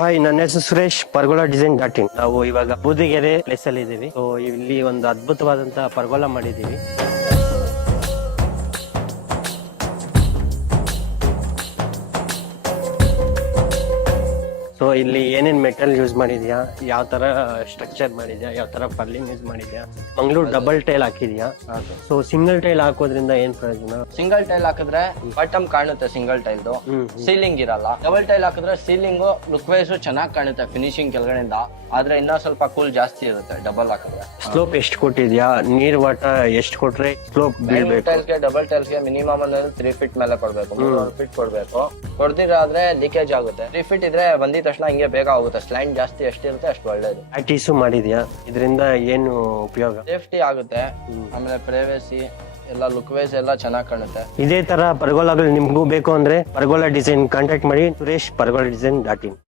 Hi, ನನ್ನ ಹೆಸರು Suresh, pergola design dot ಇನ್. ನಾವು ಇವಾಗ ಬೂದಿಗೆರೆ ಪ್ಲೇಸ್ ಅಲ್ಲಿ ಇದೀವಿ. ಸೊ ಇಲ್ಲಿ ಒಂದು ಅದ್ಭುತವಾದಂತಹ ಪರ್ಗೋಲಾ ಮಾಡಿದೀವಿ. ಸೊ ಇಲ್ಲಿ ಏನೇನ್ ಮೆಟಲ್ ಯೂಸ್ ಮಾಡಿದ್ಯಾ, ಯಾವ ತರ ಸ್ಟ್ರಕ್ಚರ್ ಮಾಡಿದ್ಯಾ, ಯಾವ ತರ ಪರ್ಲಿಂಗ್ ಯೂಸ್ ಮಾಡಿದ್ಯಾ, ಮಂಗಳೂರು ಡಬಲ್ ಟೈಲ್ ಹಾಕಿದ್ಯಾ. ಸೊ ಸಿಂಗಲ್ ಟೈಲ್ ಹಾಕೋದ್ರಿಂದ ಏನ್ ಪ್ರಯೋಜನ? ಸಿಂಗಲ್ ಟೈಲ್ ಹಾಕಿದ್ರೆ ಬಾಟಮ್ ಕಾಣುತ್ತೆ, ಸಿಂಗಲ್ ಟೈಲ್ದು ಸೀಲಿಂಗ್ ಇರಲ್ಲ. ಡಬಲ್ ಟೈಲ್ ಹಾಕಿದ್ರೆ ಸೀಲಿಂಗ್ ಲುಕ್ ವೈಸ್ ಚೆನ್ನಾಗಿ ಕಾಣುತ್ತೆ ಫಿನಿಶಿಂಗ್ ಕೆಳಗಡೆಯಿಂದ, ಆದ್ರೆ ಇನ್ನೂ ಸ್ವಲ್ಪ ಕೂಲ್ ಜಾಸ್ತಿ ಇರುತ್ತೆ ಡಬಲ್ ಹಾಕಿದ್ರೆ. ಸ್ಲೋಪ್ ಎಷ್ಟು ಕೊಟ್ಟಿದ್ಯಾ, ನೀರ್ ವಾಟ ಎಷ್ಟು ಕೊಟ್ರೆ ಸ್ಲೋಪ್ ಬೀಳ್ಬೇಕು? ಟೈಲ್ಸ್ಗೆ ಡಬಲ್ ಟೈಲ್ಸ್ಗೆ ಮಿನಿಮಮ್ ಅಂದ್ರೆ 3 ಫೀಟ್ ಮೇಲೆ ಕೊಡ್ಬೇಕು, 3 ಫೀಟ್ ಕೊಡ್ಬೇಕು. ಕೊಡ್ದಿರಾದ್ರೆ ಲೀಕೇಜ್ ಆಗುತ್ತೆ. 3 ಫೀಟ್ ಇದ್ರೆ ಬಂದಿದ ತಕ್ಷಣ ಹಿಂಗೆ ಬೇಗ ಆಗುತ್ತೆ. ಸ್ಲ್ಯಾಂಡ್ ಜಾಸ್ತಿ ಎಷ್ಟಿರುತ್ತೆ ಅಷ್ಟು ಒಳ್ಳೇದು. ಪ್ರಾಕ್ಟೀಸು ಮಾಡಿದ್ಯಾ, ಇದರಿಂದ ಏನು ಉಪಯೋಗ? ಸೇಫ್ಟಿ ಆಗುತ್ತೆ, ಆಮೇಲೆ ಪ್ರೈವೇಸಿ ಎಲ್ಲ ಲುಕ್ ವೈಸ್ ಎಲ್ಲ ಚೆನ್ನಾಗಿ ಕಾಣುತ್ತೆ. ಇದೇ ತರ ಪರ್ಗೋಲಾಗಳು ನಿಮ್ಗೂ ಬೇಕು ಅಂದ್ರೆ ಪರ್ಗೋಲಾ ಡಿಸೈನ್ ಕಾಂಟ್ಯಾಕ್ಟ್ ಮಾಡಿ. ಸುರೇಶ್, ಪರ್ಗೋಲಾ ಡಿಸೈನ್ ಡಾಟ್ ಇನ್.